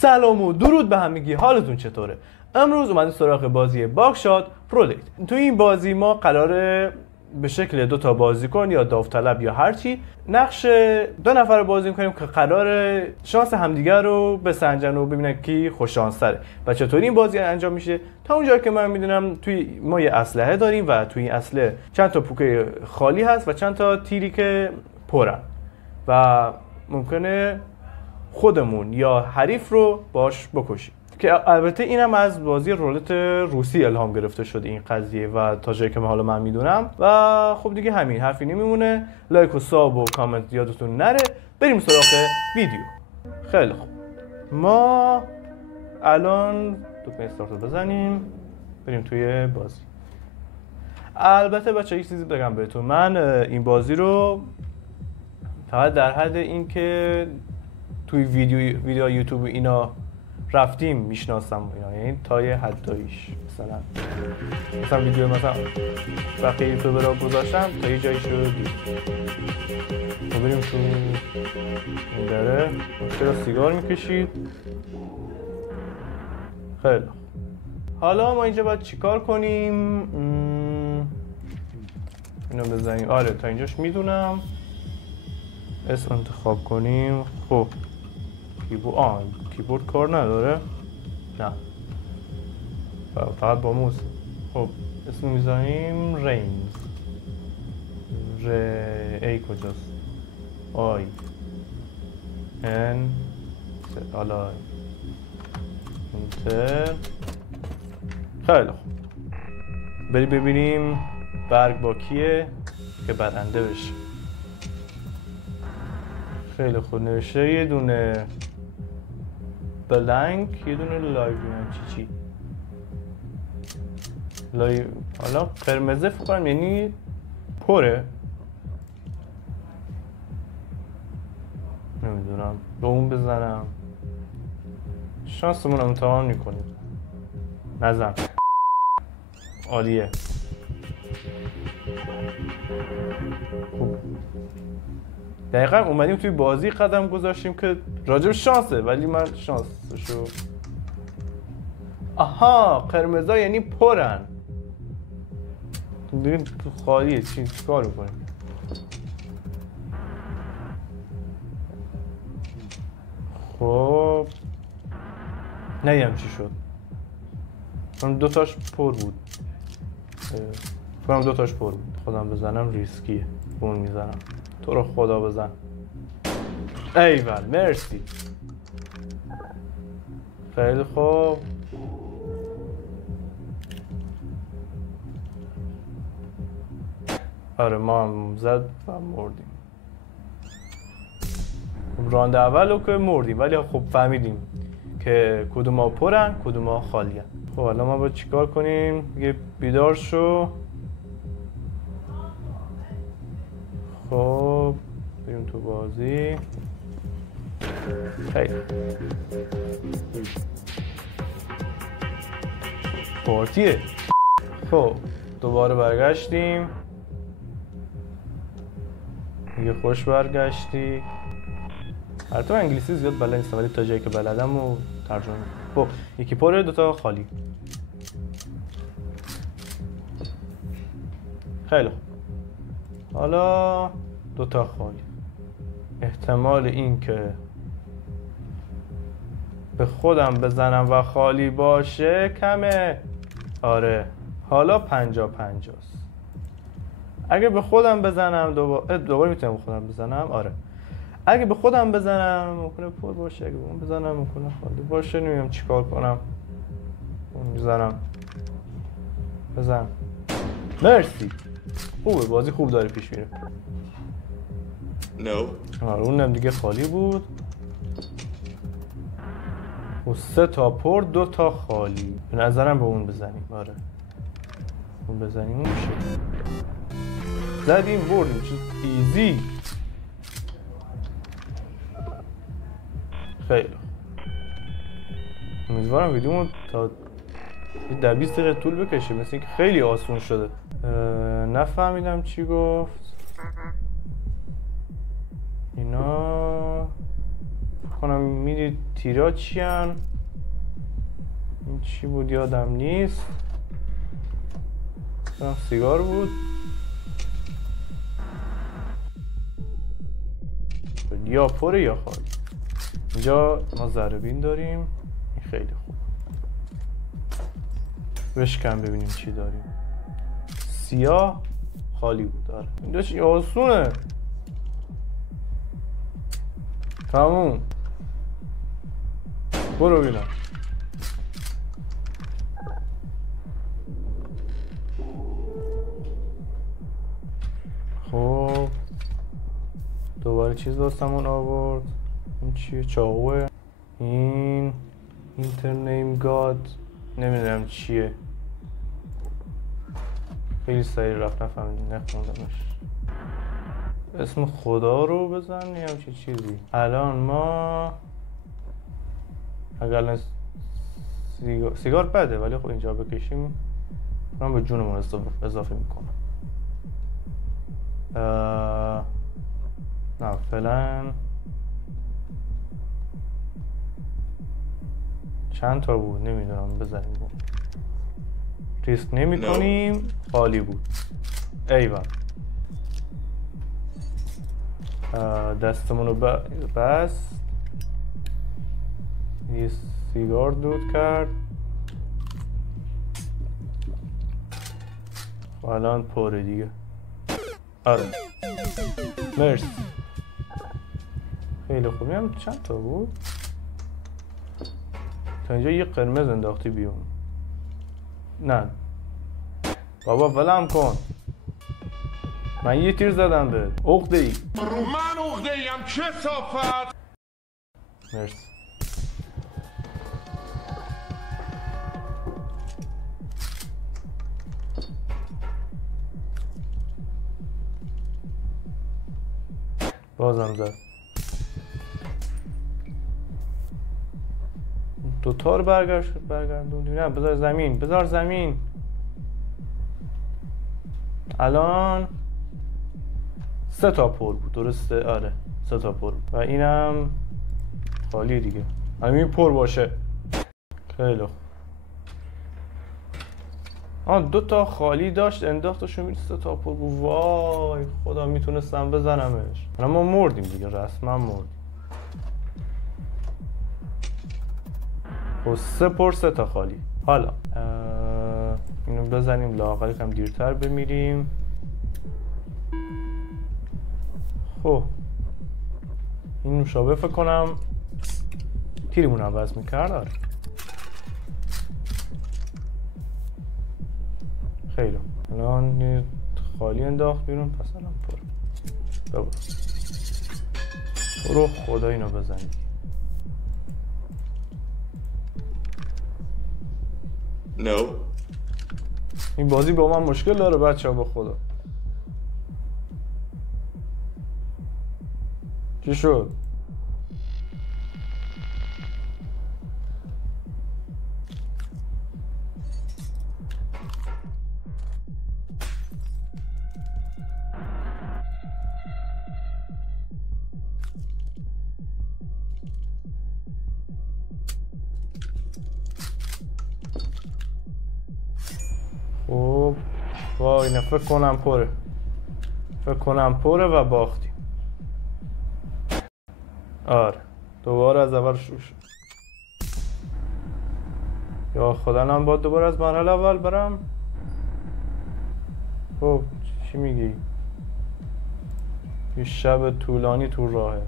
سلام و درود به همگی، حالتون چطوره؟ امروز اومدیم سراغ بازی باکشات پرولیت. تو این بازی ما قراره به شکل 2 تا بازیکن یا داوطلب یا هرچی نقش 2 نفر بازی کنیم که قراره شانس همدیگر رو بسنجن و ببینن کی خوش شانس تره و چطوری این بازی انجام میشه. تا اونجایی که من میدونم توی ما یه اسلحه داریم و توی این اسلحه چند تا پوکه خالی هست و چند تا تیری که پرن و ممکنه خودمون یا حریف رو باش بکشیم. که البته اینم از بازی رولت روسی الهام گرفته شده این قضیه و تا جایی که حالا من میدونم. و خب دیگه همین حرفی نمیمونه، لایک و ساب و کامنت یادتون نره. بریم سراغ ویدیو. خیلی خوب، ما الان دکمه استارت رو بزنیم بریم توی بازی. البته بچه یک چیزی بگم بهتون، من این بازی رو فقط در حد این که توی ویدیو یوتیوب اینا رفتیم میشناسم اینا، یعنی تا یه حداییش مثلا ویدیو مثلا وقتی یوتیوب را گذاشتم تا یه جاییش رو دید. خب بریم تو این داره. چرا سیگار میکشید؟ خیلی حالا ما اینجا باید چیکار کنیم؟ اینو بزنیم. آره تا اینجاش میدونم. اسم انتخاب کنیم. خب کیبورد کار نداره؟ نه، فقط با موس. خب اسم میزنیم رینز. ای کجاست؟ آی ان حالا انتر. خیلی خوب، بریم ببینیم برگ با کیه که برنده بشه. خیلی خوب، نوشته یه دونه بلنک، یه دونه لایو. چی لایو؟ حالا قرمزه فکر کنم یعنی پره، نمیدونم. به اون بزنم شانسمون امتحان میکنیم. نزن. عالیه. خوب، دقیقا اومدیم توی بازی قدم گذاشتیم که راجب شانسه، ولی من شانسشو آها قرمزا یعنی پرن دیگه تو خالیه. چی کار کنیم؟ خب نیم چی شد. من 2 تاش پر بود. کنم 2 تاش پر بود. خودم بزنم ریسکیه. اون میزنم. تو رو خدا بزن. ایول، مرسی. خیلی خوب. آره ما هم زد و مردیم. راند اول رو که مردیم، ولی خب فهمیدیم که کدوم ها پرن کدوم ها خالی. خب حالا ما باید چیکار کنیم؟ یه بیدار شو. خب بریم تو بازی. خیلی پارتیه. خب دوباره برگشتیم. یه خوش برگشتی. البته من انگلیسی زیاد بلد نیستم، ولی تا جایی که بلدم و ترجمه. خب یکی پره 2 تا خالی. خیلی خوب، حالا 2 تا خالی. احتمال این که به خودم بزنم و خالی باشه کمه. آره حالا 50-50 است. اگه به خودم بزنم دوباره میتونم به خودم بزنم. آره اگه به خودم بزنم ممکنه پر باشه، اگه به اون بزنم ممکنه خالی باشه. نمیدونم چیکار کنم. اون میزنم. بزن. مرسی. خوبه، بازی خوب داره پیش میره. آره اونم دیگه خالی بود. و 3 تا پر 2 تا خالی. به نظرم به اون بزنیم. آره اون بزنیم اون میشه. زدیم بردیم. چه ایزی. خیلی امیدوارم ویدیومون تا 10-20 دقیقه طول بکشه، مثل اینکه خیلی آسون شده. نفهمیدم چی گفت. اینا کنم میدید تیرا چیان. این چی بود یادم نیست. سیگار بود. یا پره یا خالی. اینجا ما ذره‌بین داریم. این خیلی خوب. بشکن ببینیم چی داریم. سیاه خالی بود. داره اینجا چی آسونه. تموم. برو بینم. خب دوباره چیز داستمون آورد. این چیه؟ چاقوه. این اینترنیم گاد نمیدونم چیه. خیلی سریع رفت نخوندمش. اسم خدا رو بزن یا همچین چیزی. الان ما اگر سیگار بده ولی خب اینجا بکشیم من به جونمون اضافه میکنم. نه فعلا چند تا بود نمیدونم بزنیم بود. ریسک نمی کنیم. خالی بود. ایوان دستمونو بست. یه سیگار دود کرد. الان پره دیگه. آره مرسی. خیلی خوبی. هم چند تا بود تا اینجا. یه قرمز انداختی بیرون. نه بابا ولم کن. من یه تیر زدم به عقده ای. من عقده ایم چه صافت. مرسی. بازم زد. دوتا رو برگردوندی. نه بذار زمین. بذار زمین. الان 3 تا پر بود درسته؟ آره 3 تا پر بود. و اینم خالی دیگه. همین پر باشه. خیلی خوب. 2 تا خالی داشت انداختشون میره 3 تا پر بود. وای خدا میتونستم بزنمش. ما مردیم دیگه. رسما مردیم. خب 3 پر 3 تا خالی. حالا اینو بزنیم لااقل کم دیرتر بمیریم. خب این مشابه فکر کنم تیرمون عوض میکرد. آره خیلی. الان خالی انداخت بیرون پس الان پر. برو خدا اینو بزنید. No. این بازی با من مشکل داره بچه‌ها به خدا. چی شد؟ خب وای اینه فکر کنم پره و باختیم. آره دوباره از اول شروع شد. یا خدا من باید دوباره از مرحله اول برم. خب چی میگی؟ یه شب طولانی تو راهه.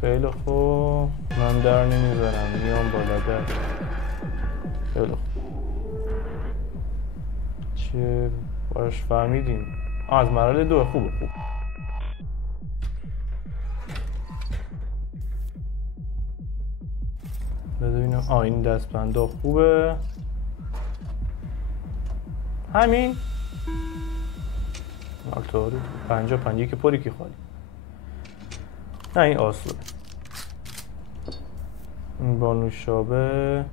خیلی خوب من در نمیذارم میام بالا در. خیلی خوب چه باش فهمیدیم. از مرحله 2 خوبه. خوب ببینم. این دستبنده خوبه. همین آلتوری 50 که پری که خالی. نه این آسوده. این با نوشابه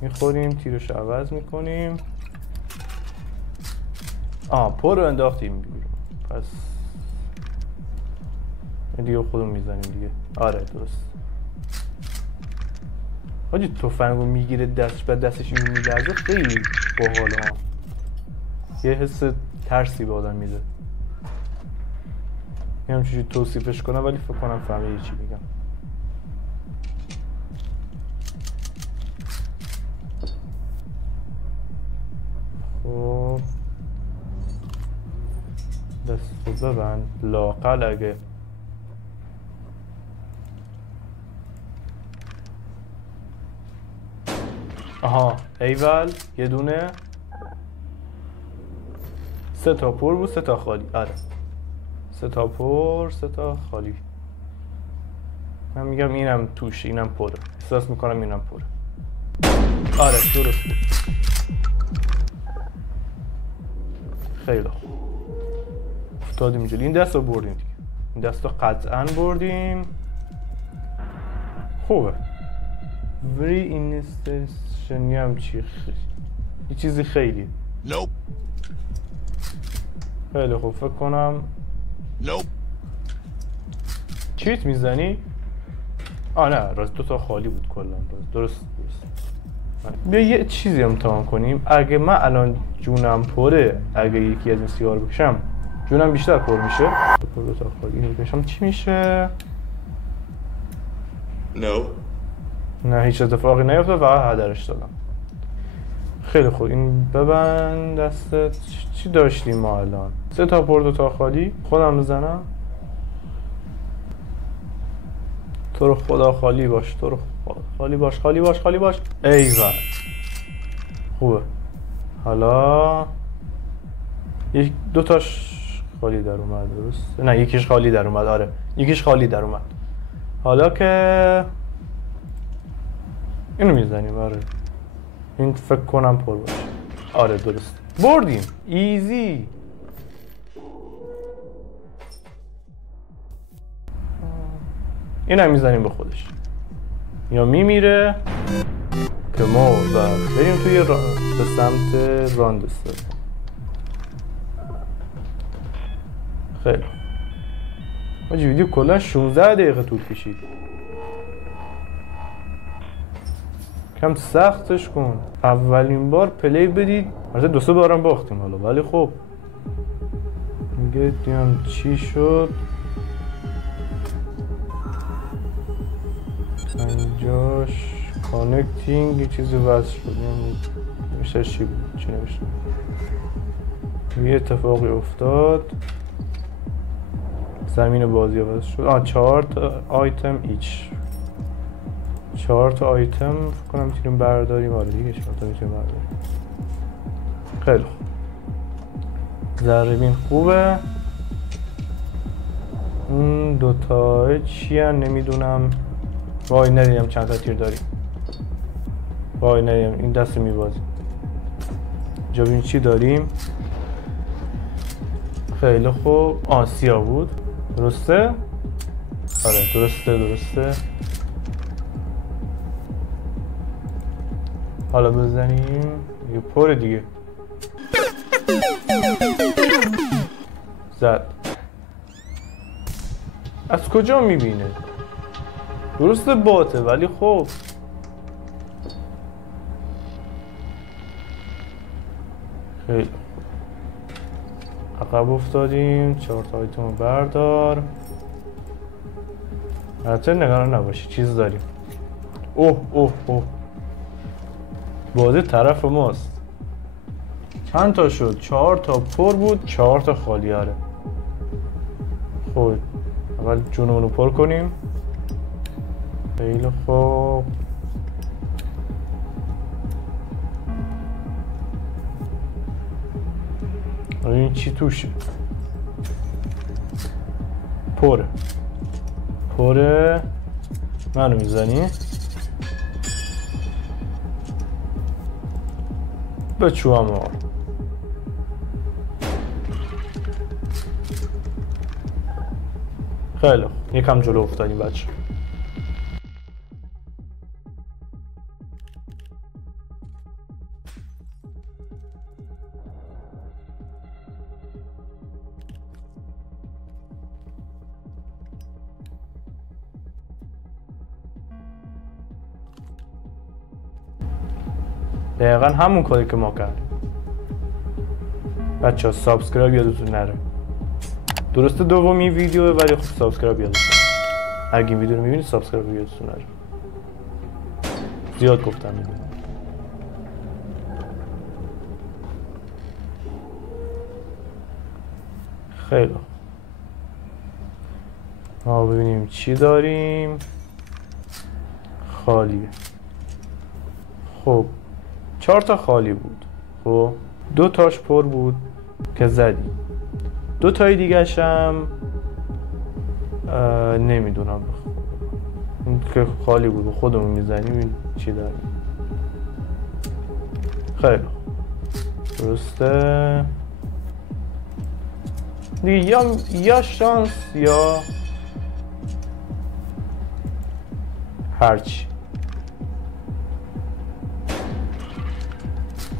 میخوریم. تیرش عوض میکنیم. پر رو انداختیم بیرون. پس دیگه خودمون میزنیم دیگه. آره درست. حاجی تفنگو میگیره دستش، بعد دستش اینو میلرزه، خیلی باحاله ها. یه حس ترسی به آدم میده. میگم چجوری توصیفش کنم ولی فکر کنم فهمیدی چی میگم. خب دستو ببند لااقل اگه آها ایول یه دونه 3 تا پر بود 3 تا خالی. آره 3 تا پر 3 تا خالی. من میگم اینم توش، اینم پره. احساس میکنم اینم پره. آره درست بود. خیلی خوب افتادیم جلو. این دست رو بردیم دیگه. این دست رو قطعا بردیم. خوبه. Very instant هم چی یه چیزی خیلی Nope. خیلی خوب فکر کنم Nope. چیت میزنی؟ نه راست 2 تا خالی بود کلا. درست بیا یه چیزی امتحان کنیم. اگه من الان جونم پره، اگه یکی از این سیگار بکشم جونم بیشتر پر میشه. 2 تا خالی اینو بکشم چی میشه؟ No. نه هیچ اتفاقی نیفتاد، فقط هدرش دادم. خیلی خوب این ببند دستت. چی داشتیم ما الان؟ 3 تا پر 2 تا خالی. خودم بزنم. تو رو خدا خالی باش، تو رو خدا خالی باش، خالی باش، خالی باش. ایول خوبه. حالا 2 تاش خالی در اومد. درست؟ نه یکیش خالی در اومد. آره یکیش خالی در اومد. حالا که اینو میزنیم. آره این فکر کنم پر باشه. آره درست بردیم. ایزی. اینم میزنیم به خودش یا میمیره که ما بریم توی به سمت راند استاد. خیلی حاجی ویدیو کلا 16 دقیقه طول کشید. کم سختش کن. اولین بار پلی بدید البته 2-3 بارم باختیم حالا، ولی خب میگه دیدم چی شد. اینجاش کانکتینگ یه چیزی وصل شد. نمیشه چی بود، چی نمیشه. یه اتفاقی افتاد. زمین بازی وصل شد. 4 تا آیتم ایچ. 4 تا آیتم فکر کنم میتونیم برداریم. آره دیگه 4 تا میتونیم برداریم. خیلی خوب. ذره خوبه. اون 2 تا چی ان نمیدونم. وای ندیدم چند تا تیر داریم. وای ندیدم. این دست میبازیم. جا ببین چی داریم. خیلی خوب. سیاه بود. درسته؟ آره درسته. حالا بزنیم. یه پر دیگه. زد. از کجا میبینه؟ درسته باته ولی خب خیلی عقب افتادیم. 4 تا آیتم رو بردار. البته نگران نباشی چیز داریم. اوه بازی طرف ماست. چند تا شد؟ 4 تا پر بود 4 تا خالی. آره خب اول جونمونو پر کنیم. خیلی خوب. این چی توشه؟ پره منو میزنی؟ بچوام آر. خیلی خوب یکم جلو افتادیم بچه. دقیقا همون کاری که ما کردیم. بچه ها سابسکرایب یادتون نره. درسته دومی ویدیوه ولی خب سابسکرایب یادتون نره. اگه این ویدیو رو میبینید سابسکرایب یادتون نره. زیاد گفتم میدونم. خیلی ما ببینیم چی داریم. خالیه. خب 4 تا خالی بود. خب 2 تاش پر بود که زدیم. 2 تای دیگه‌ش هم نمیدونم این که خالی بود خودمون میزنیم. این چی داریم. خیلی درسته دیگه. یا شانس یا هرچی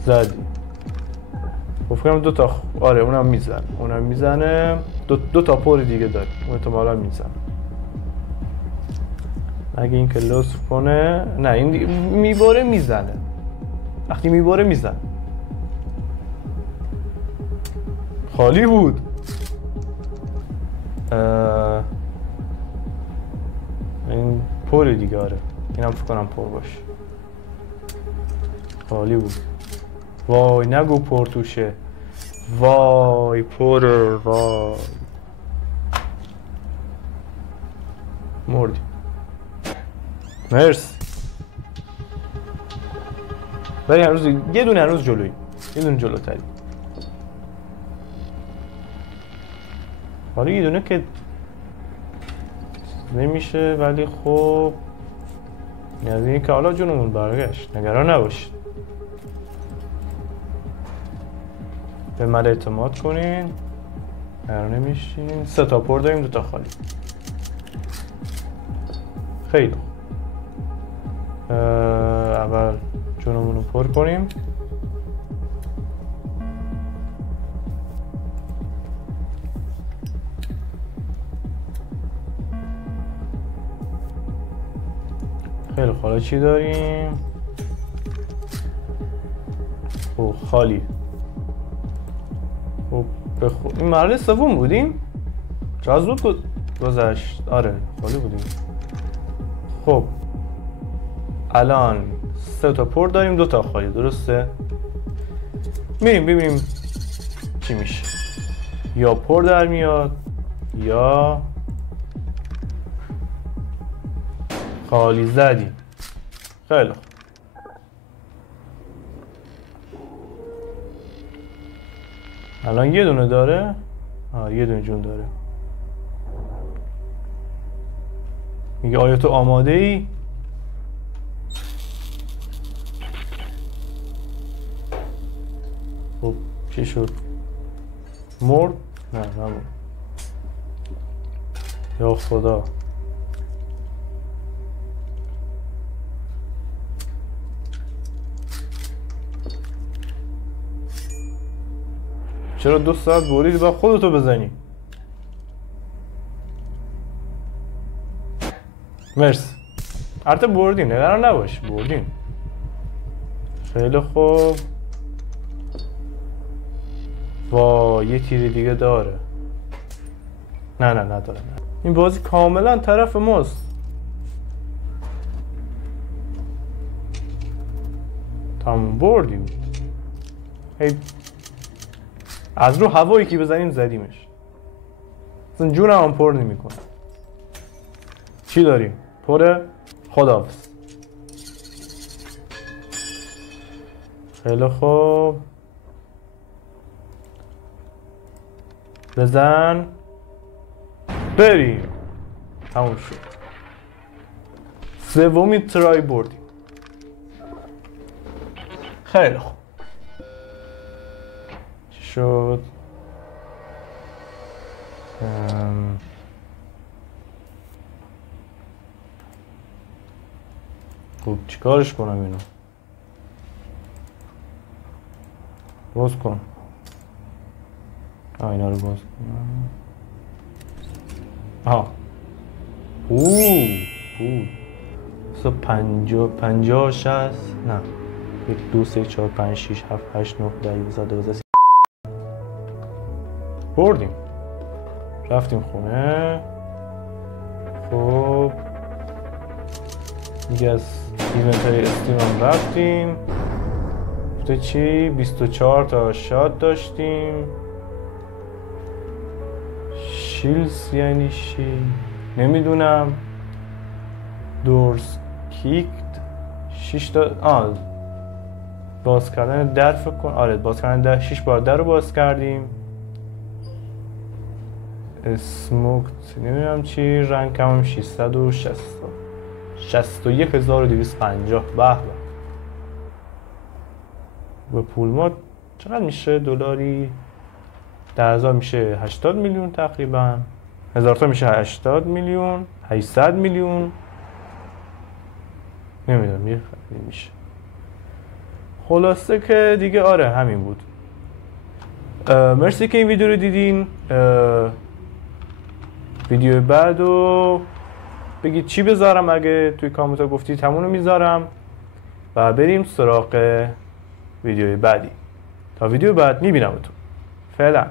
زدی. فکرم 2 تا آره اونم میزنه. 2 تا پر دیگه داره اون احتمالا میزنه اگه این که لطف کنه. نه این دیگه میباره میزنه. وقتی میباره میزنه. خالی بود. این پر دیگه آره اینم فکر کنم پر باشه. خالی بود. وای نگو پر توشه. وای پره. وای مردی. مرسی. ولی هنوز یه دونه هنوز جلویی. یه دونه جلوتری. حالا یه دونه که نمیشه ولی خب یعنی این که حالا جونمون برگشت. نگران نباشید. به من اعتماد کنین. نگران نمیشین. 3 تا پر داریم 2 تا خالی. خیلی اول جونمون رو پر کنیم. خیلی حالا چی داریم؟ خب خالی. خب این مرحله سوم بودیم؟ چقدر زود گذشت. آره خالی بودیم. خب الان 3 تا پر داریم 2 تا خالی. درسته؟ میریم ببینیم چی میشه. یا پر در میاد یا خالی زدیم. خیلی خوب. الان یه دونه داره. یه دونه جون داره. میگه آیا تو آماده ای؟ خب چی شد؟ مرد؟ نه نمورد. یا خدا. چرا 2 ساعت بریدی با خودتو بزنی؟ مرسی. البته بردیم نگران نباش بردیم. خیلی خوب. وای یه تیر دیگه داره. نه نداره. این بازی کاملا طرف ماست. تمام بردیم. هی از رو هوایی که بزنیم زدیمش. اصلا جونم هم پر نمی کنه. چی داریم؟ پره؟ خداحافظ. خیلی خوب. بزن. بریم. تموم شد. 3 ترای بردیم. خیلی خوب. چی شد؟ خب چیکارش کنم اینو؟ باز کن. اینا رو باز کنم. بود 50 60 نه 1 2 3 4 5 6 7 8 9 10 11 12 بردیم رفتیم خونه. خب دیگه از ایونت های استیم هم رفتیم. گفته چی 24 تا شاد داشتیم. شیلز یعنی چی نمیدونم. دورز کیکت 6 تا باز کردن در فکر کن. آره باز کردن در 6 بار در رو باز کردیم. اسموکت نمیدونم چی. رنگ هم 660 61250. به به پول ما چقدر میشه دلاری؟ 10,000 میشه 80 میلیون تقریبا. 1000 تا میشه 80 میلیون 800 میلیون نمیدونم یه خیلی میشه. خلاصه که دیگه آره همین بود. مرسی که این ویدیو رو دیدین. ویدیو بعدو بگید چی بذارم. اگه توی کامنت ها گفتید همونو میذارم و بریم سراغ ویدیوی بعدی. تا ویدیو بعد میبینمتون. فعلا